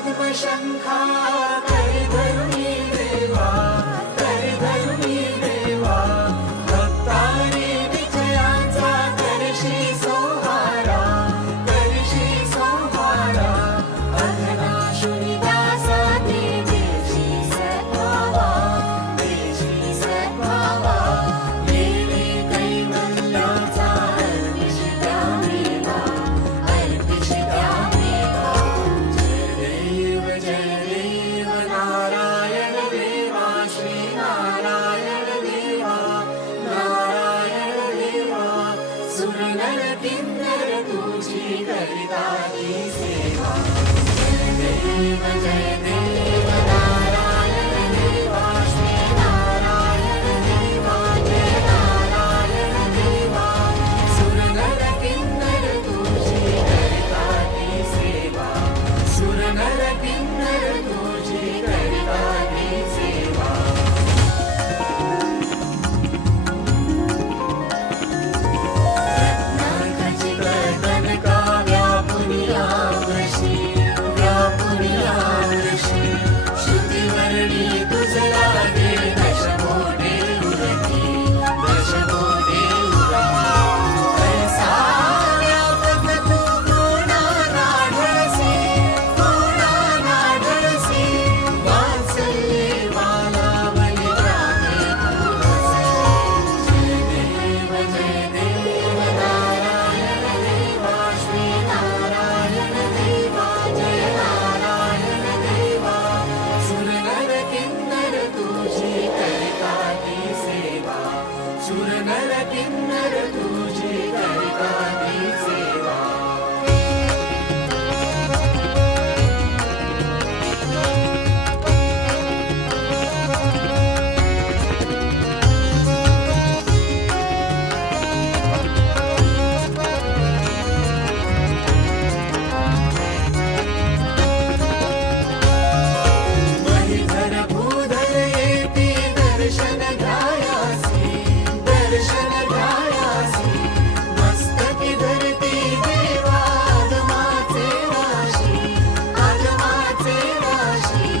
पद्मशंखा करी धरुणी देवा, करी धरुणी देवा, भक्तांनी विजयाचा करशी सोहारा, करशी सोहारा, अघनाशुनी दासा ते देशी सद्भावा, देशी सद्भावा, लेले कैवल्याचा अर्पिष द्यावेला, अर्पिष द्यावेला. जय देव नारायण देवा, श्री नारायण देवा, नारायण देवा, सुरनर किन्नर तुझी करिताती सेवा. जय देव नारायण देवा, श्री नारायण देवा, जय नारायण देवा, सुरनर किन्नर तुझी करिताती सेवा, सुरनर किन्नर तुझी करिताती सेवा. रत्नाखचित कनका व्यापुनी आवशी, व्यापुनी आवशी, श्रुतिवर्णी तुझ लागे दशमोटे उरती, दशमोटे उरती. ऐसा व्यापक तू कोणा नाढळसी, कोणा नाढळसी, वात्सल्ये वाला बलिदाने तू रचसी. जय देव नारायण देवा, श्री नारायण देवा, जय नारायण देवा, सुरनर किन्नर तुझी करिताती सेवा, सुरनर किन्नर तुझी करिताती सेवा. महीधर भूधर येती दर्शन घ्यायासी, दर्शन घ्यायासी, मस्तकी धरती देवा आगमाचे राशी, आगमाचे राशी,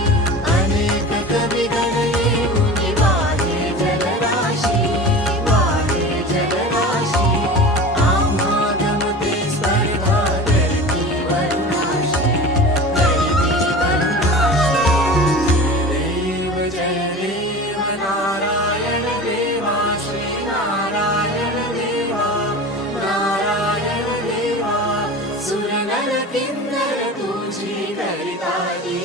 अनेक कविगण येऊनी वाहे जलराशी, वाहे जलराशी, आम्हा गमते स्पर्धा धरती वरुणाशी, धरती वरुणाशी. जय देव नारायण देवा, श्री नारायण देवा, नारायण देवा, सुरनर किन्नर तुझी करिताती